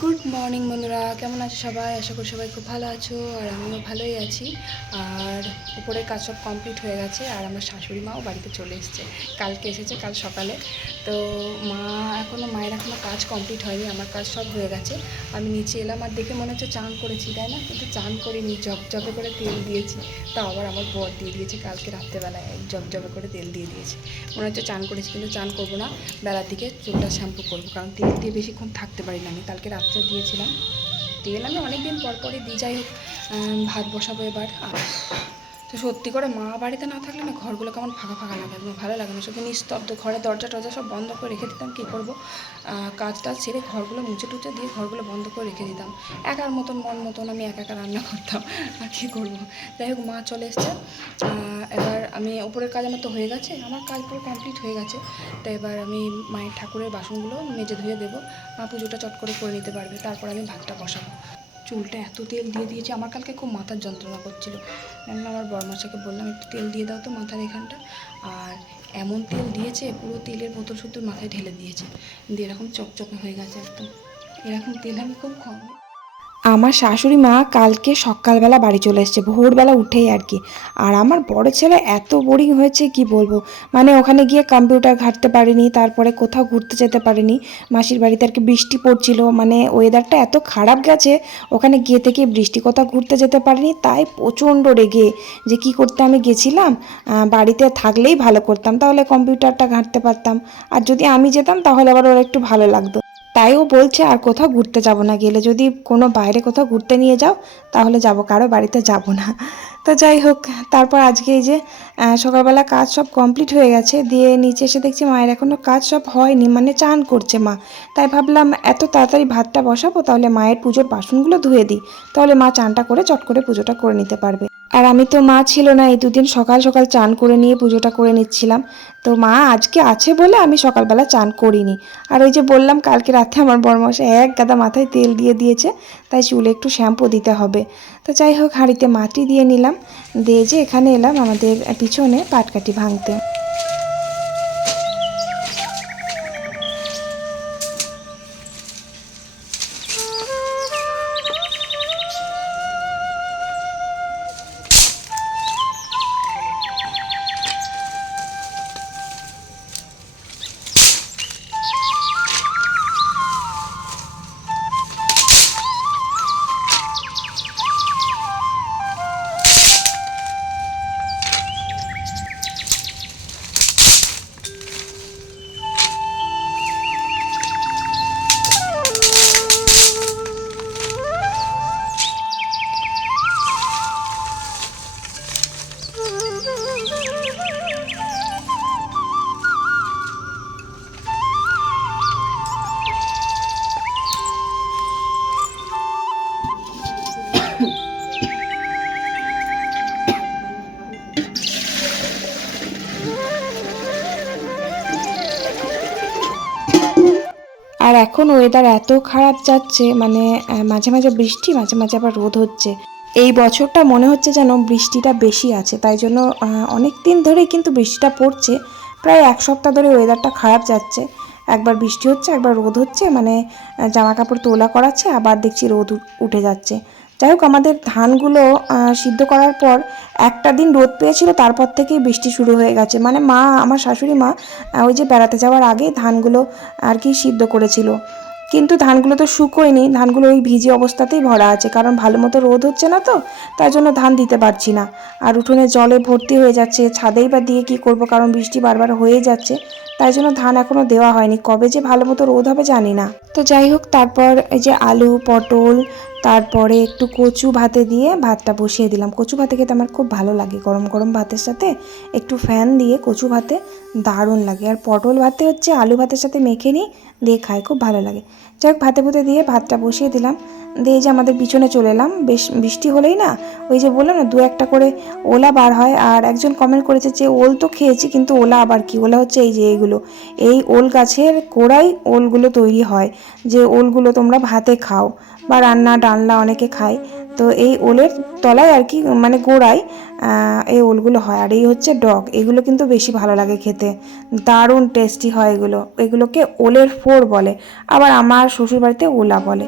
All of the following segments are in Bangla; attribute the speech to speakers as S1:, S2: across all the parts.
S1: গুড মর্নিং বন্ধুরা। কেমন আছো সবাই? আশা করি সবাই খুব ভালো আছো, আর আমিও ভালোই আছি। আর উপরের কাজ সব কমপ্লিট হয়ে গেছে, আর আমার শাশুড়ি মাও বাড়িতে চলে এসেছে। কালকে এসেছে, কাল সকালে। তো মা এখনও মায়ের এখনও কাজ কমপ্লিট হয়নি, আমার কাজ সব হয়ে গেছে। আমি নিচে এলাম, আর দেখে মনে হচ্ছে চান করেছি, তাই না? কিন্তু চান করিনি জবজবে করে তেল দিয়েছি। তা আবার আমার বর দিয়ে দিয়েছে, কালকে রাত্রেবেলায় জবজবে করে তেল দিয়ে দিয়েছে। মনে হচ্ছে চান করেছি, কিন্তু চান করব না। বেলার দিকে চুলটা শ্যাম্পু করব, কারণ তেল দিয়ে বেশিক্ষণ থাকতে পারি না আমি। কালকে রাত্রে দিয়েছিলাম। তেল আমি অনেক দিন পর পরই দিই যাই হোক ভাত বসাবো এবার। তো সত্যি করে মা বাড়িতে না থাকলে না ঘরগুলো কেমন ফাঁকা ফাঁকা লাগে একদম ভালো লাগে না। শুধু নিস্তব্ধ ঘরে দরজা টরজা সব বন্ধ করে রেখে দিতাম কী করব? আহ, কাজ টাজ ছেড়ে ঘরগুলো মুছে টুচে দিয়ে ঘরগুলো বন্ধ করে রেখে দিতাম। একার মতন মন মতন আমি একা একা রান্না করতাম আর কী করব? যাই হোক মা চলে এসছে। আমি ওপরের কাজ আমার তো হয়ে গেছে, আমার কাজ পুরো কমপ্লিট হয়ে গেছে। তো এবার আমি মায়ের ঠাকুরের বাসনগুলো মেজে ধুয়ে দেবো। মা পুজোটা চট করে করে নিতে পারবে, তারপর আমি ভাতটা বসাবো। চুলটা এত তেল দিয়ে দিয়েছে, আমার কালকে খুব মাথার যন্ত্রণা করছিল। আমি আমার বরমাসাকে বললাম, একটু তেল দিয়ে দাও তো মাথার এখানটা। আর এমন তেল দিয়েছে, পুরো তেলের বোতল শুধু মাথায় ঢেলে দিয়েছে। দিয়ে এরকম চকচকে হয়ে গেছে একদম। এরকম তেল আমি খুব কম
S2: আমার শাশুড়ি মা কালকে সকালবেলা বাড়ি চলে এসেছে, ভোরবেলা উঠেই আর কি। আর আমার বড় ছেলে এত বোরিং হয়েছে, কি বলব? মানে ওখানে গিয়ে কম্পিউটার ঘাঁটতে পারিনি, তারপরে কোথাও ঘুরতে যেতে পারিনি। মাসির বাড়িতে আর কি বৃষ্টি পড়ছিল মানে ওয়েদারটা এত খারাপ গেছে, ওখানে গিয়ে থেকে বৃষ্টি কোথাও ঘুরতে যেতে পারিনি, তাই প্রচণ্ড রেগে। যে কি করতে আমি গেছিলাম বাড়িতে থাকলেই ভালো করতাম, তাহলে কম্পিউটারটা ঘাঁটতে পারতাম। আর যদি আমি যেতাম, তাহলে আবার ওর একটু ভালো লাগতো। তাই ও বলছে, আর কোথাও ঘুরতে যাব না। গেলে যদি কোনো বাইরে কোথাও ঘুরতে নিয়ে যাও, তাহলে যাব। কারও বাড়িতে যাব না। তো যাই হোক, তারপর আজকে এই যে সকালবেলা কাজ সব কমপ্লিট হয়ে গেছে। দিয়ে নিচে এসে দেখছি মায়ের এখনও কাজ সব হয়নি মানে চান করছে মা। তাই ভাবলাম, এত তাড়াতাড়ি ভাতটা বসাবো? তাহলে মায়ের পুজোর বাসনগুলো ধুয়ে দিই। তাহলে মা চানটা করে চট করে পুজোটা করে নিতে পারবে। আর আমি তো মা ছিল না, এই দুদিন সকাল সকাল চান করে নিয়ে পুজোটা করে নিচ্ছিলাম। তো মা আজকে আছে বলে আমি সকালবেলা চান করিনি। আর ওই যে বললাম, কালকে রাতে আমার বরমশাই এক গাদা মাথায় তেল দিয়ে দিয়েছে, তাই চুলে একটু শ্যাম্পু দিতে হবে। তো যাই হোক, হাঁড়িতে মাটি দিয়ে নিলাম, দিয়ে যে এখানে এলাম আমাদের পিছনে পাটকাটি ভাঙতে। এখন ওয়েদার এত খারাপ যাচ্ছে মানে মাঝে মাঝে বৃষ্টি, মাঝে মাঝে আবার রোদ হচ্ছে। এই বছরটা মনে হচ্ছে যেন বৃষ্টিটা বেশি আছে, তাই জন্য অনেক দিন ধরেই কিন্তু বৃষ্টিটা পড়ছে। প্রায় এক সপ্তাহ ধরে ওয়েদারটা খারাপ যাচ্ছে। একবার বৃষ্টি হচ্ছে, একবার রোদ হচ্ছে মানে জামা কাপড় তোলা করাচ্ছে, আবার দেখছি রোদ উঠ- যাচ্ছে। যাই হোক, আমাদের ধানগুলো সিদ্ধ করার পর একটা দিন রোদ পেয়েছিল, তারপর থেকেই বৃষ্টি শুরু হয়ে গেছে। মানে মা, আমার শাশুড়ি মা ওই যে বেড়াতে যাওয়ার আগে ধানগুলো আর কি সিদ্ধ করেছিল। কিন্তু ধানগুলো তো শুকোয়নি, ধানগুলো ওই ভিজে অবস্থাতেই ভরা আছে, কারণ ভালো মতো রোদ হচ্ছে না তো, তাই জন্য ধান দিতে পারছি না। আর উঠোনে জলে ভর্তি হয়ে যাচ্ছে, ছাদেই বা দিয়ে কি করব, কারণ বৃষ্টি বারবার হয়ে যাচ্ছে। তাই জন্য ধান এখনও দেওয়া হয়নি। কবে যে ভালো মতো রোদ হবে জানি না। তো যাই হোক, তারপর এই যে আলু, পটল, তারপরে একটু কচু ভাতে দিয়ে ভাতটা বসিয়ে দিলাম। কচু ভাতে খেতে আমার খুব ভালো লাগে। গরম গরম ভাতের সাথে একটু ফ্যান দিয়ে কচু ভাতে দারুণ লাগে। আর পটল ভাতে হচ্ছে আলু ভাতের সাথে মেখে নিই দিয়ে খাই খুব ভালো লাগে। যাই হোক, ভাতে ভুতে দিয়ে ভাতটা বসিয়ে দিলাম। দিয়ে যে আমাদের পিছনে চলে এলাম, বেশ বৃষ্টি হলেই না, ওই যে বললাম না, দু একটা করে ওলা বার হয়। আর একজন কমেন্ট করেছে যে, ওল তো খেয়েছি, কিন্তু ওলা আবার কি? ওলা হচ্ছে এই যে এইগুলো। এই ওল গাছের গোড়ায় ওলগুলো তৈরি হয়, যে ওলগুলো তোমরা ভাতে খাও বা রান্না ডাল রান্না অনেকে খায়। তো এই ওলের তলায় আর কি মানে গোড়ায় এই ওলগুলো হয়। আর এই হচ্ছে ডগ, এগুলো কিন্তু বেশি ভালো লাগে খেতে। দারুণ টেস্টি হয় এগুলো। এগুলোকে ওলের ফোর বলে। আবার আমার শ্বশুরবাড়িতে ওলা বলে।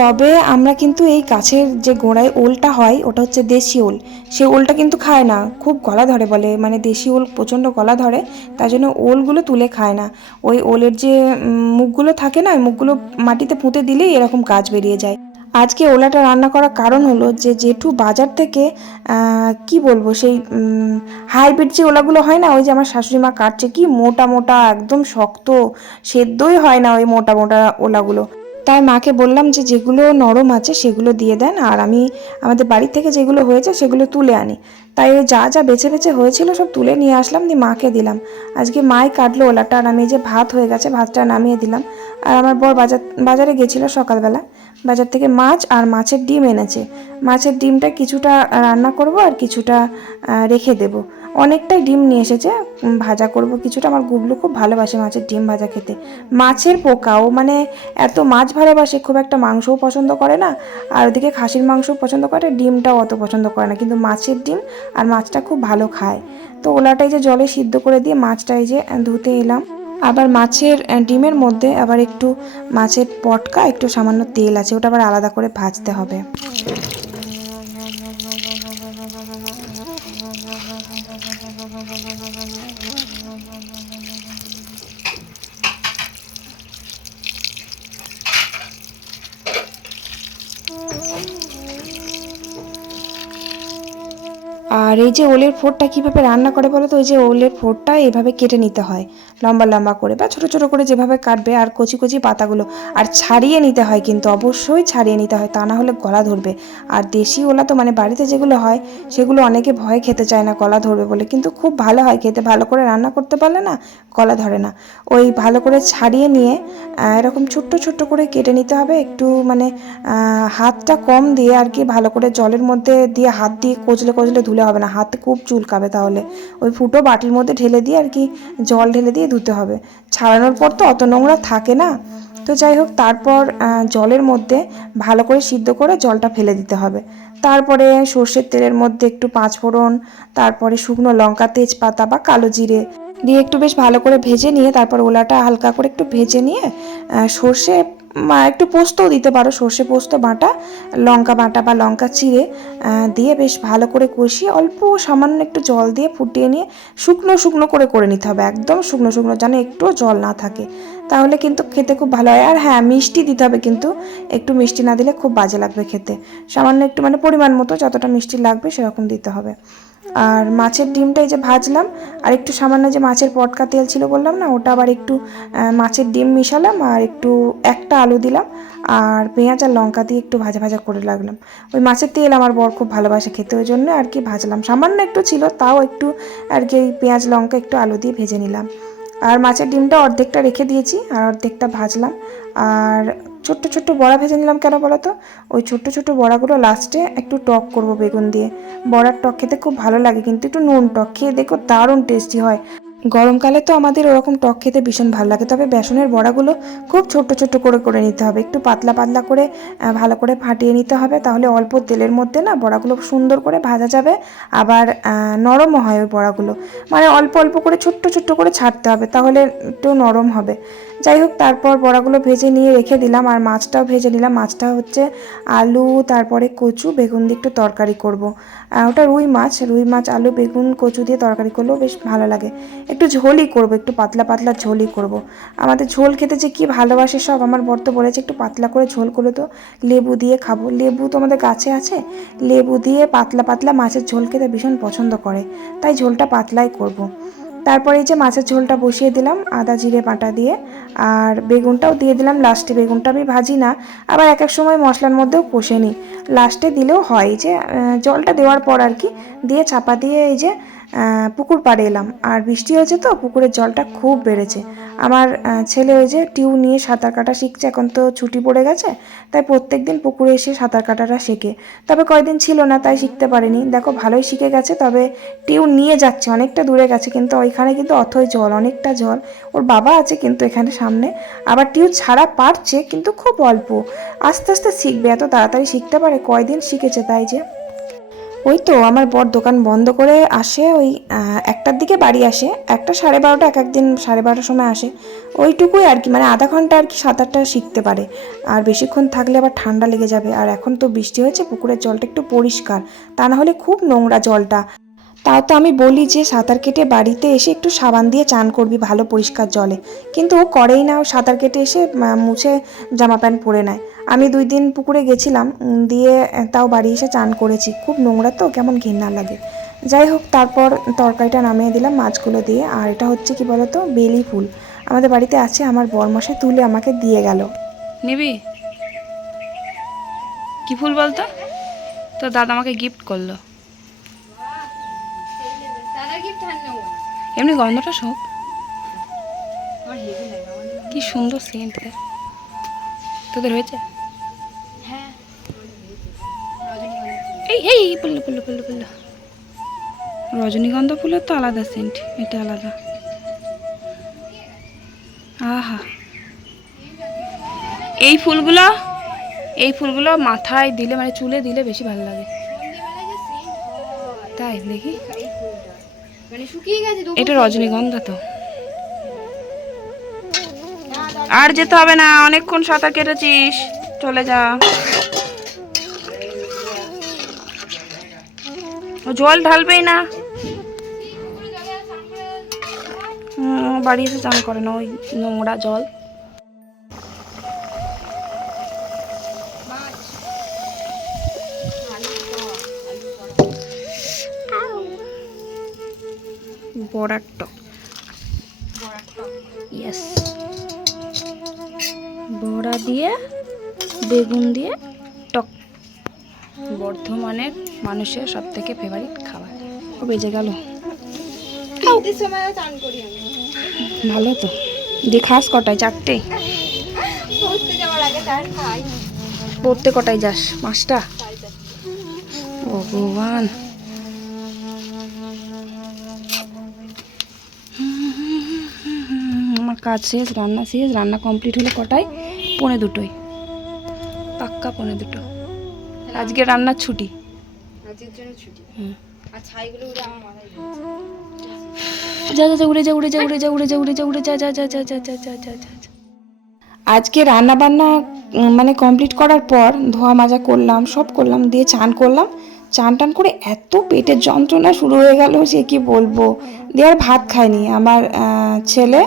S2: তবে আমরা কিন্তু এই গাছের যে গোড়ায় ওলটা হয়, ওটা হচ্ছে দেশি ওল। সে ওলটা কিন্তু খায় না, খুব গলা ধরে বলে মানে দেশি ওল প্রচণ্ড গলা ধরে তাই জন্য ওলগুলো তুলে খায় না। ওই ওলের যে মুখগুলো থাকে না মুখগুলো মাটিতে পুঁতে দিলেই এরকম গাছ বেরিয়ে যায়। আজকে ওলাটা রান্না করার কারণ হলো যে, জেঠু বাজার থেকে কি বলব, সেই হাইব্রিড যে ওলাগুলো হয় না, ওই যে আমার শাশুড়ি মা কাটছে, কি মোটা মোটা, একদম শক্ত, সেদ্ধই হয় না ওই মোটা মোটা ওলাগুলো। তাই মাকে বললাম যে যেগুলো নরম আছে সেগুলো দিয়ে দেন, আর আমি আমাদের বাড়ি থেকে যেগুলো হয়েছে সেগুলো তুলে আনি। তাই যা যা বেছে বেছে হয়েছিল সব তুলে নিয়ে আসলাম দিয়ে মাকে দিলাম। আজকে মাই কাটলো ওলাটা, আর আমি যে ভাত হয়ে গেছে, ভাতটা নামিয়ে দিলাম। আর আমার বর বাজার, বাজারে গেছিল সকালবেলা। বাজার থেকে মাছ আর মাছের ডিম এনেছে। মাছের ডিমটা কিছুটা রান্না করব আর কিছুটা রেখে দেব। অনেকটাই ডিম নিয়ে এসেছে। ভাজা করব কিছুটা। আমার গুগলু খুব ভালোবাসে মাছের ডিম ভাজা খেতে। মাছের পোকাও মানে এত মাছ ভালোবাসে, খুব একটা মাংসও পছন্দ করে না। আর ওদিকে খাসির মাংসও পছন্দ করে, ডিমটাও অত পছন্দ করে না। কিন্তু মাছের ডিম আর মাছটা খুব ভালো খায়। তো ওলাটাই যে জলে সিদ্ধ করে দিয়ে মাছটাই যে ধুতে এলাম। আবার মাছের ডিমের মধ্যে আবার একটু মাছের পটকা, একটু সামান্য তেল আছে। ওটা আবার আলাদা করে ভাজতে হবে। আর এই যে ওলের ফোরটা কীভাবে রান্না করে বলো তো? ওই যে ওলের ফোরটা এইভাবে কেটে নিতে হয়, লম্বা লম্বা করে বা ছোট ছোট করে যেভাবে কাটবে আর কচি কচি পাতাগুলো। আর ছাড়িয়ে নিতে হয় কিন্তু অবশ্যই ছাড়িয়ে নিতে হয়, তা না হলে গলা ধরবে। আর দেশি ওলা তো মানে বাড়িতে যেগুলো হয়, সেগুলো অনেকে ভয় খেতে চায় না গলা ধরবে বলে। কিন্তু খুব ভালো হয় খেতে, ভালো করে রান্না করতে পারলে না গলা ধরে না। ওই ভালো করে ছাড়িয়ে নিয়ে এরকম ছোট্ট ছোট্ট করে কেটে নিতে হবে। একটু মানে হাতটা কম দিয়ে আর কি ভালো করে জলের মধ্যে দিয়ে হাত দিয়ে কচলে কচলে ধুলে হবে না, হাতে খুব চুলকাবে তাহলে। ওই ফুটো বাটির মধ্যে ঢেলে দিয়ে আর কি জল ঢেলে দিয়ে ধুতে হবে। ছাড়ানোর পর তো অত নোংরা থাকে না। তো যাই হোক, তারপর জলের মধ্যে ভালো করে সিদ্ধ করে জলটা ফেলে দিতে হবে। তারপরে সর্ষের তেলের মধ্যে একটু পাঁচফোড়ন, তারপরে শুকনো লঙ্কা, তেজপাতা বা কালো জিরে দিয়ে একটু বেশ ভালো করে ভেজে নিয়ে তারপর ওলাটা হালকা করে একটু ভেজে নিয়ে সর্ষে একটু পোস্তও দিতে পারো, সর্ষে পোস্ত বাটা, লঙ্কা বাটা বা লঙ্কা চিড়ে দিয়ে বেশ ভালো করে কষিয়ে অল্প সামান্য একটু জল দিয়ে ফুটিয়ে নিয়ে শুকনো শুকনো করে করে নিতে হবে, একদম শুকনো শুকনো যেন একটুও জল না থাকে। তাহলে কিন্তু খেতে খুব ভালো হয়। আর হ্যাঁ মিষ্টি দিতে হবে কিন্তু, একটু মিষ্টি না দিলে খুব বাজে লাগবে খেতে। সামান্য একটু মানে পরিমাণ মতো যতটা মিষ্টি লাগবে সেরকম দিতে হবে। আর মাছের ডিমটা এই যে ভাজলাম, আর একটু সামান্য যে মাছের পটকা তেল ছিল বললাম না, ওটা আবার একটু মাছের ডিম মিশালাম, আর একটু একটা আলু দিলাম আর পেঁয়াজ আর লঙ্কা দিয়ে একটু ভাজা ভাজা করে লাগলাম ওই মাছের তেল আমার বর খুব ভালোবাসে খেতে, ওই জন্য আর কি ভাজলাম। সামান্য একটু ছিল, তাও একটু আর কি ওই পেঁয়াজ, লঙ্কা একটু আলু দিয়ে ভেজে নিলাম। আর মাছের ডিমটা অর্ধেকটা রেখে দিয়েছি আর অর্ধেকটা ভাজলাম। আর ছোট্ট ছোট্ট বড়া ভেজে নিলাম কেন বলো তো ওই ছোট্ট ছোট্ট বড়াগুলো লাস্টে একটু টক করব বেগুন দিয়ে। বড়ার টক খেতে খুব ভালো লাগে, কিন্তু একটু নুন টক, খেয়ে দেখো দারুণ টেস্টি হয়। গরমকালে তো আমাদের ওরকম টক খেতে ভীষণ ভালো লাগে, তবে বেসনের বড়াগুলো খুব ছোট্ট ছোট্ট করে করে নিতে হবে, একটু পাতলা পাতলা করে ভালো করে ফাটিয়ে নিতে হবে, তাহলে অল্প তেলের মধ্যে না বড়াগুলো সুন্দর করে ভাজা যাবে, আবার নরম নরমও হয় ওই বড়াগুলো মানে অল্প অল্প করে ছোট্ট ছোট্ট করে ছাড়তে হবে, তাহলে একটু নরম হবে। যাই হোক তারপর বড়াগুলো ভেজে নিয়ে রেখে দিলাম, আর মাছটাও ভেজে নিলাম মাছটা হচ্ছে আলু, তারপরে কচু, বেগুন দিয়ে একটু তরকারি করব। ওটা রুই মাছ রুই মাছ, আলু, বেগুন, কচু দিয়ে তরকারি করলেও বেশ ভালো লাগে একটু ঝোলই করব, একটু পাতলা পাতলা ঝোলই করব। আমাদের ঝোল খেতে যে কি ভালোবাসে সব, আমার বর তো বলেছে একটু পাতলা করে ঝোল করে তো লেবু দিয়ে খাব লেবু তো আমাদের গাছে আছে লেবু দিয়ে পাতলা পাতলা মাছের ঝোল খেতে ভীষণ পছন্দ করে, তাই ঝোলটা পাতলাই করব। তারপরে এই যে মাছের ঝোলটা বসিয়ে দিলাম, আদা, জিরে, বাটা দিয়ে। আর বেগুনটাও দিয়ে দিলাম। লাস্টে বেগুনটা আমি ভাজি না, আবার এক এক সময় মশলার মধ্যেও কষে নিই। লাস্টে দিলেও হয় যে জলটা দেওয়ার পর আর কি, দিয়ে চাপা দিয়ে এই যে পুকুর পাড়ে এলাম। আর বৃষ্টি হয়েছে তো, পুকুরের জলটা খুব বেড়েছে। আমার ছেলে ওই যে টিউ নিয়ে সাঁতার কাটা শিখছে, এখন তো ছুটি পড়ে গেছে, তাই প্রত্যেক দিন পুকুরে এসে সাঁতার কাটাটা শেখে। তবে কয়দিন ছিল না, তাই শিখতে পারেনি। দেখো, ভালোই শিখে গেছে, তবে টিউ নিয়ে যাচ্ছে, অনেকটা দূরে গেছে, কিন্তু ওইখানে কিন্তু অথই জল, অনেকটা জল। ওর বাবা আছে কিন্তু এখানে সামনে। আবার টিউ ছাড়া পারছে, কিন্তু খুব অল্প। আস্তে আস্তে শিখবে, এত তাড়াতাড়ি শিখতে পারে, কয়দিন শিখেছে তাই যে। ওই তো, আমার বর দোকান বন্ধ করে আসে, ওই একটার দিকে বাড়ি আসে। একটা সাড়ে বারোটা, এক একদিন সাড়ে বারোটার সময় আসে। ওইটুকুই আর কি মানে আধা ঘণ্টা আর কি সাঁতারটা শিখতে পারে। আর বেশিক্ষণ থাকলে আবার ঠান্ডা লেগে যাবে। আর এখন তো বৃষ্টি হয়েছে, পুকুরের জলটা একটু পরিষ্কার। তা না হলে খুব নোংরা জলটা। তাও তো আমি বলি যে, সাঁতার কেটে বাড়িতে এসে একটু সাবান দিয়ে চান করবি ভালো পরিষ্কার জলে। কিন্তু ও করেই না, ও সাঁতার কেটে এসে মুছে জামা প্যান্ট পরে নেয়। আমি দুই দিন পুকুরে গেছিলাম দিয়ে তাও বাড়ি এসে চান করেছি। খুব নোংরা তো, কেমন ঘৃণা লাগে। যাই হোক, তারপর তরকারিটা নামিয়ে দিলাম মাছগুলো দিয়ে। আর এটা হচ্ছে কি বলতো, বেলি ফুল। আমাদের বাড়িতে আছে, আমার বরমশাই তুলে আমাকে দিয়ে গেল।
S1: নিবি? কি ফুল বলতো? তো দাদা আমাকে গিফট করল। এমনি গন্ধটা সব। কি সুন্দর সেন্ট তোদের হয়েছে? এই এই বলল বলল বলল বলল। রজনীগন্ধা ফুলের তো আলাদা সেন্ট এটা আলাদা। আহা। এই ফুলগুলো এই ফুলগুলো মাথায় দিলে মানে চুলে দিলে বেশি ভালো লাগে। তাই, দেখি। এটা রজনীগন্ধা তো। আর যেতে হবে না, অনেকক্ষণ সাঁতার কেটেছিস। চলে যা। জল ঢালবেই না। বাড়ি এসে চান করে না ওই নোংরা জল। মানুষের সব থেকে ফেভারিট খাবার? ও বেজে গেল। ভালো তো। দিয়ে খাস কটায়? চারটে?
S3: পড়তে
S1: কটায় যাস? পাঁচটা? ভগবান। আমার কাজ শেষ রান্না শেষ রান্না কমপ্লিট হলো কটায়? পৌনে দুটোই পাক্কা পৌনে দুটো। আজকে রান্নার ছুটি।
S3: আজকের জন্য ছুটি। আর ছাইগুলো উড়ে আমার মাথায়
S1: যা যা উড়ে যা উড়ে যা উড়ে যা উড়ে যা উড়ে যা উড়ে যা যা যা যা যা যা যা যা যা। যা
S2: আজকে রান্না বান্না মানে কমপ্লিট করার পর ধোয়া মাজা করলাম সব করলাম দিয়ে চান করলাম। চান টান করে এত পেটের যন্ত্রণা শুরু হয়ে গেল সে কি বলব? দিয়ে আর ভাত খায়নি আমার ছেলে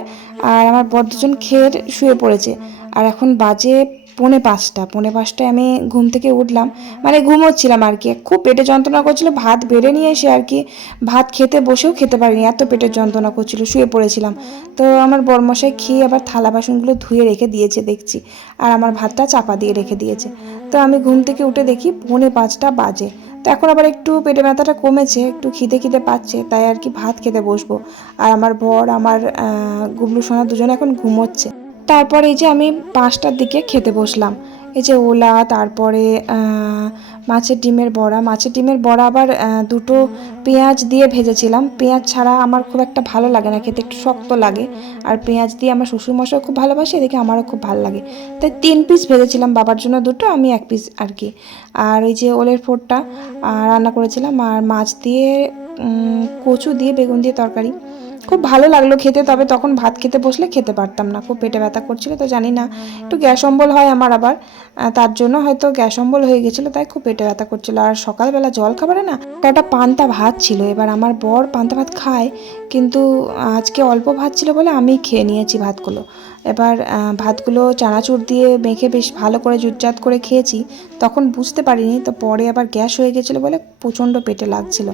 S2: আর আমার বর দুজন খেয়ে শুয়ে পড়েছে। আর এখন বাজে পৌনে পাঁচটা, পৌনে পাঁচটায় আমি ঘুম থেকে উঠলাম। মানে ঘুমোচ্ছিলাম আর কি, খুব পেটে যন্ত্রণা করছিল, ভাত বেড়ে নিয়ে এসে আর কি ভাত খেতে বসেও খেতে পারিনি, এত পেটের যন্ত্রণা করছিল, শুয়ে পড়েছিলাম। তো আমার বরমশাই খেয়ে আবার থালা বাসনগুলো ধুয়ে রেখে দিয়েছে দেখছি, আর আমার ভাতটা চাপা দিয়ে রেখে দিয়েছে। তো আমি ঘুম থেকে উঠে দেখি পৌনে পাঁচটা বাজে। তো এখন আবার একটু পেটে ব্যথাটা কমেছে, একটু খিদে খিদে পাচ্ছে, তাই আর কি ভাত খেতে বসবো। আর আমার বর, আমার গুবলু, সোনা দুজনে এখন ঘুমোচ্ছে। তারপরে এই যে আমি পাঁচটার দিকে খেতে বসলাম। এই যে ওলা তারপরে মাছের ডিমের বড়া। মাছের ডিমের বড়া আবার দুটো পেঁয়াজ দিয়ে ভেজেছিলাম। পেঁয়াজ ছাড়া আমার খুব একটা ভালো লাগে না খেতে একটু শক্ত লাগে। আর পেঁয়াজ দিয়ে আমার শ্বশুরমশাই খুব ভালোবাসে এদিকে আমারও খুব ভালো লাগে। তাই তিন পিস ভেজেছিলাম বাবার জন্য দুটো আমি এক পিস আর কি। আর ওই যে ওলের আহ, রান্না করেছিলাম। আর মাছ দিয়ে কচু দিয়ে বেগুন দিয়ে তরকারি। খুব ভালো লাগল খেতে, তবে তখন ভাত খেতে বসলে খেতে পারতাম না। খুব পেটে ব্যথা করছিল, তো জানি না, একটু গ্যাস অম্বল হয় আমার আবার। তার জন্য হয়তো গ্যাস অম্বল হয়ে গেছিল, তাই খুব পেটে ব্যথা করছিল। আর সকালবেলা জল খাবারে না একটা পান্তা ভাত ছিল। এবার আমার বর পান্তা ভাত খায়, কিন্তু আজকে অল্প ভাত ছিল বলে আমি খেয়ে নিয়েছি ভাতগুলো। এবার ভাতগুলো চানাচুর দিয়ে মেখে বেশ ভালো করে জুটজাত করে খেয়েছি। তখন বুঝতে পারিনি, তো পরে আবার গ্যাস হয়ে গেছিল বলে প্রচণ্ড পেটে লাগছিল।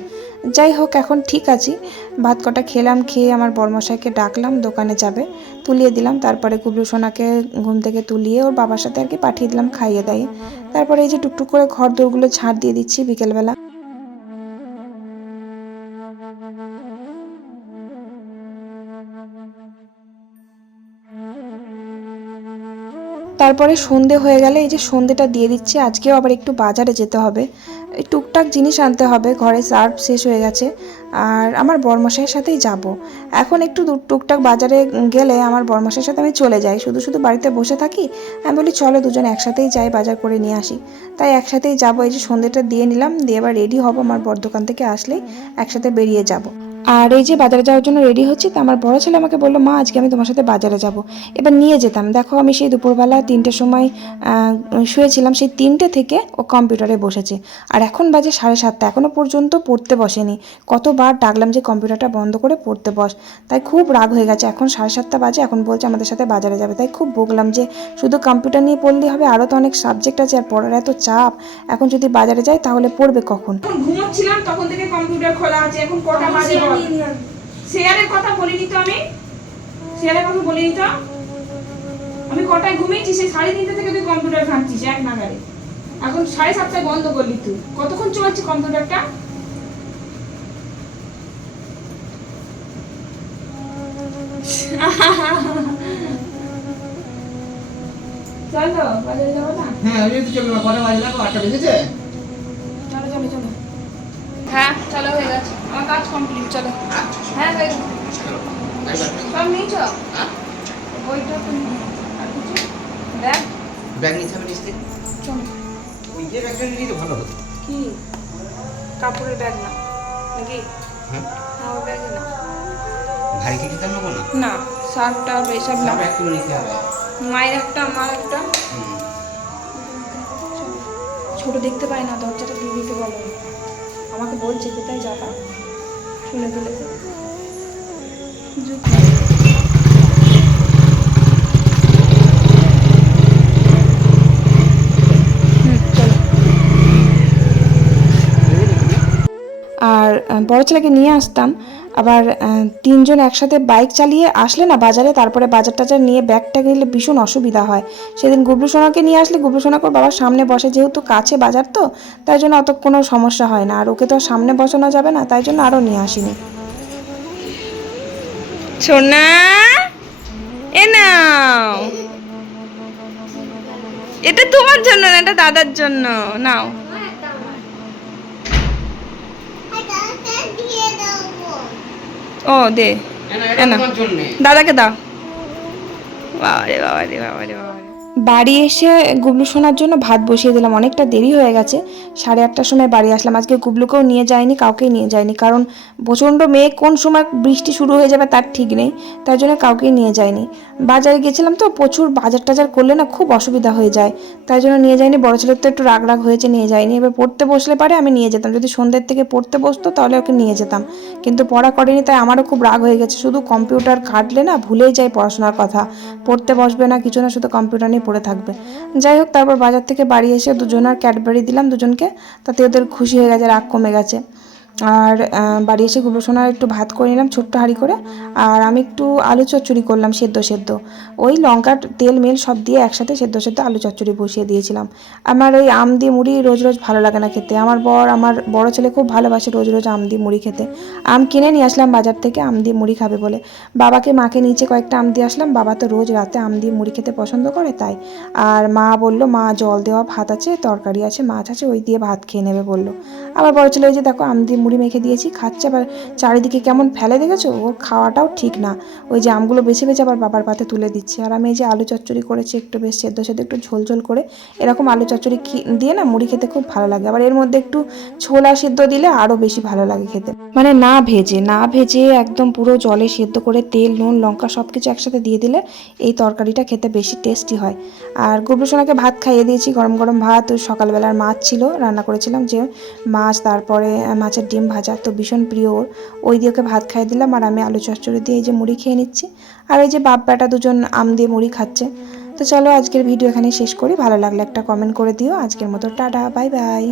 S2: যাই হোক, এখন ঠিক আছি। ভাত কটা খেলাম, খেয়ে আমার বর্মশাইকে ডাকলাম, দোকানে যাবে। তুলিয়ে দিলাম, তারপরে গুবলু সোনাকে ঘুম থেকে তুলিয়ে ওর বাবার সাথে আর কি পাঠিয়ে দিলাম, খাইয়ে দাইয়ে। তারপরে এই যে টুকটুক করে ঘর দৌড়গুলো ছাড় দিয়ে দিচ্ছি বিকেলবেলা। তারপরে সন্ধে হয়ে গেলে এই যে সন্ধেটা দিয়ে দিচ্ছি। আজকেও আবার একটু বাজারে যেতে হবে। এই টুকটাক জিনিস আনতে হবে। ঘরে সার্ফ শেষ হয়ে গেছে। আর আমার বরমশাইয়ের সাথেই যাব। এখন একটু টুকটাক বাজারে গেলে আমার বরমশাইয়ের সাথে আমি চলে যাই। শুধু শুধু বাড়িতে বসে থাকি। আমি বলি, চলো দুজন একসাথেই যাই, বাজার করে নিয়ে আসি। তাই একসাথেই যাব। এই যে সন্ধেটা দিয়ে নিলাম। দিয়ে এবার রেডি হব। আমার বর দোকান থেকে আসলেই একসাথে বেরিয়ে যাব। আর এই যে বাজারে যাওয়ার জন্য রেডি হচ্ছি, তা আমার বড় ছেলে আমাকে বলল, মা, আজকে আমি তোমার সাথে বাজারে যাব। এবার নিয়ে যেতাম। দেখো, আমি সেই দুপুরবেলা তিনটের সময় শুয়েছিলাম, সেই তিনটে থেকে ও কম্পিউটারে বসেছে। আর এখন বাজে সাড়ে সাতটা এখনও পর্যন্ত পড়তে বসেনি। কতবার ডাকলাম যে কম্পিউটারটা বন্ধ করে পড়তে বস। তাই খুব রাগ হয়ে গেছে। এখন সাড়ে সাতটা বাজে, এখন বলছে আমাদের সাথে বাজারে যাবে। তাই খুব বকলাম যে শুধু কম্পিউটার নিয়ে পড়লেই হবে আরও তো অনেক সাবজেক্ট আছে, আর পড়ার এত চাপ। এখন যদি বাজারে যাই, তাহলে পড়বে কখন?
S4: ঘুমোচ্ছিলাম, তখন থেকে কম্পিউটার খোলা আছে, এখন কটা বাজে শেয়ারের কথা বলিনি তো আমি? শেয়ারের কথা বলিনি তো? আমি কটায় ঘুমিয়েছি? সেই সাড়ে তিনটে থেকে তুই কম্পিউটার ঘাঁটছিস এক নাগারে এখন সাড়ে সাতটায় বন্ধ করলি তুই। কতক্ষণ চলছে কম্পিউটারটা? চলো বাজারে যাব না?
S5: হ্যাঁ ওই তো চলবে না কটা বাজে লাগো আটটা বেজেছে?
S4: চলো চলো চলো।
S1: হ্যাঁ চলো
S4: কাজ কমপ্লিট
S1: চলো। হ্যাঁ হয়ে গেছে। সব নিয়েছ?
S5: হ্যাঁ
S1: বইটা তো নিয়ে আর কিছু? ব্যাগ?
S5: ব্যাগ নিতে হবে
S1: চলো।
S5: ওই যে ব্যাগটা তো ভালো হতো।
S1: কি? কাপড়ের ব্যাগ না। নাকি?
S5: হ্যাঁ।
S1: না ওই ব্যাগে না।
S5: ভারী কিছু দাম নেব না?
S1: না শার্টটা এসব না।
S5: এক করে নিতে হবে।
S1: মায়ের একটা আমার একটা। ছোট দেখতে পাই না দরজাটা দিয়ে দিতে বলো। আমাকে বলছে কোথায় যাবা। শুনে ফেলেছে
S2: আর বড় ছেলেকে নিয়ে আসতাম। আবার তিনজন একসাথে বাইক চালিয়ে আসলে না বাজারে, তারপরে বাজার টাজার নিয়ে ব্যাগটা গেলে ভীষণ অসুবিধা হয়। সেদিন গুবলু সোনাকে নিয়ে আসলে গুবলু সোনাকে বাবার সামনে বসে, যেহেতু কাছে বাজার তো, তাই জন্য অত কোনো সমস্যা হয় না। আর ওকে তো সামনে বসানো যাবে না, তাই জন্য আরও নিয়ে আসিনি।
S1: সোনা, এ নাও। এটা তোমার জন্য না, এটা দাদার জন্য। নাও। ও দে। দাদাকে দাও বাবা রে বাবা রে বাবা রে বাবা।
S2: বাড়ি এসে গুবলু শোনার জন্য ভাত বসিয়ে দিলাম। অনেকটা দেরি হয়ে গেছে। সাড়ে আটটার সময় বাড়ি আসলাম। আজকে গুবলুকেও নিয়ে যায়নি কাউকেই নিয়ে যায়নি কারণ প্রচণ্ড মেয়ে কোন সময় বৃষ্টি শুরু হয়ে যাবে তার ঠিক নেই। তাই জন্য কাউকেই নিয়ে যায়নি বাজারে গেছিলাম তো, প্রচুর বাজার টাজার করলে না খুব অসুবিধা হয়ে যায়। তাই জন্য নিয়ে যায়নি বড় ছেলের তো একটু রাগ রাগ হয়েছে, নিয়ে যায়নি এবার পড়তে বসলে পারে আমি নিয়ে যেতাম। যদি সন্ধ্যের থেকে পড়তে বসতো তাহলে ওকে নিয়ে যেতাম। কিন্তু পড়া করেনি, তাই আমারও খুব রাগ হয়ে গেছে। শুধু কম্পিউটার ঘাটলে না ভুলেই যায় পড়াশোনার কথা। পড়তে বসবে না, কিছু না, শুধু কম্পিউটার নিয়ে পড়ে থাকবে। যাই হোক তারপর বাজার থেকে বাড়ি এসে দুজনার ক্যাডবেরি দিলাম দুজনকে, তাতে ওদের খুশি হয়ে গেছে, রাগ কমে গেছে। আর বাড়ি এসে গুলোসোনার একটু ভাত করে নিলাম, ছোট্ট হাঁড়ি করে। আর আমি একটু আলু চচ্চড়ি করলাম, সেদ্ধ সেদ্ধ। ওই লঙ্কার তেল, মেল সব দিয়ে একসাথে সেদ্ধ সেদ্ধ আলু চচ্চড়ি বসিয়ে দিয়েছিলাম। আমার ওই আম দিয়ে মুড়ি রোজ রোজ ভালো লাগে না খেতে। আমার বর, আমার বড় ছেলে খুব ভালোবাসে রোজ রোজ আম দিয়ে মুড়ি খেতে। আম কিনে নিয়ে আসলাম বাজার থেকে, আম দিয়ে মুড়ি খাবে বলে। বাবাকে, মাকে নিচে কয়েকটা আম দিয়ে আসলাম। বাবা তো রোজ রাতে আম দিয়ে মুড়ি খেতে পছন্দ করে, তাই। আর মা বলল, মা, জল দেওয়া ভাত আছে, তরকারি আছে, মাছ আছে, ওই দিয়ে ভাত খেয়ে নেবে, বলল। আবার বড় ছেলে যে দেখো আম দিয়ে মুড়ি মেখে দিয়েছি, খাচ্ছে আবার চারিদিকে কেমন ফেলে দেখেছ? ওর খাওয়াটাও ঠিক না। ওই যে আমগুলো বেছে বেছে আবার বাবার পাতে তুলে দিচ্ছে। আর আমি এই যে আলু চচ্চড়ি করেছি একটু বেশ সেদ্ধ সেদ্ধ, একটু ঝোল ঝোল করে, এরকম আলু চচ্চড়ি দিয়ে না মুড়ি খেতে খুব ভালো লাগে। আবার এর মধ্যে একটু ছোলা সেদ্ধ দিলে আরও বেশি ভালো লাগে খেতে। মানে না ভেজে না ভেজে একদম পুরো জলে সেদ্ধ করে তেল, নুন, লঙ্কা সব কিছু একসাথে দিয়ে দিলে এই তরকারিটা খেতে বেশি টেস্টি হয়। আর গুবলুসোনাকে ভাত খাইয়ে দিয়েছি, গরম গরম ভাত। সকালবেলার মাছ ছিল, রান্না করেছিলাম যে মাছ, তারপরে মাছের ডিম ভাজা। তো ভীষণ প্রিয় ওর। ওই দিয়ে ওকে ভাত খাইয়ে দিলাম আর আমি আলু চচ্চড়ি দিয়ে এই যে মুড়ি খেয়ে নিচ্ছি। আর ওই যে বাপ বেটা দুজন আম দিয়ে মুড়ি খাচ্ছে। তো চলো আজকের ভিডিও এখানে শেষ করি। ভালো লাগলে একটা কমেন্ট করে দিও। আজকের মতো টাটা বাই বাই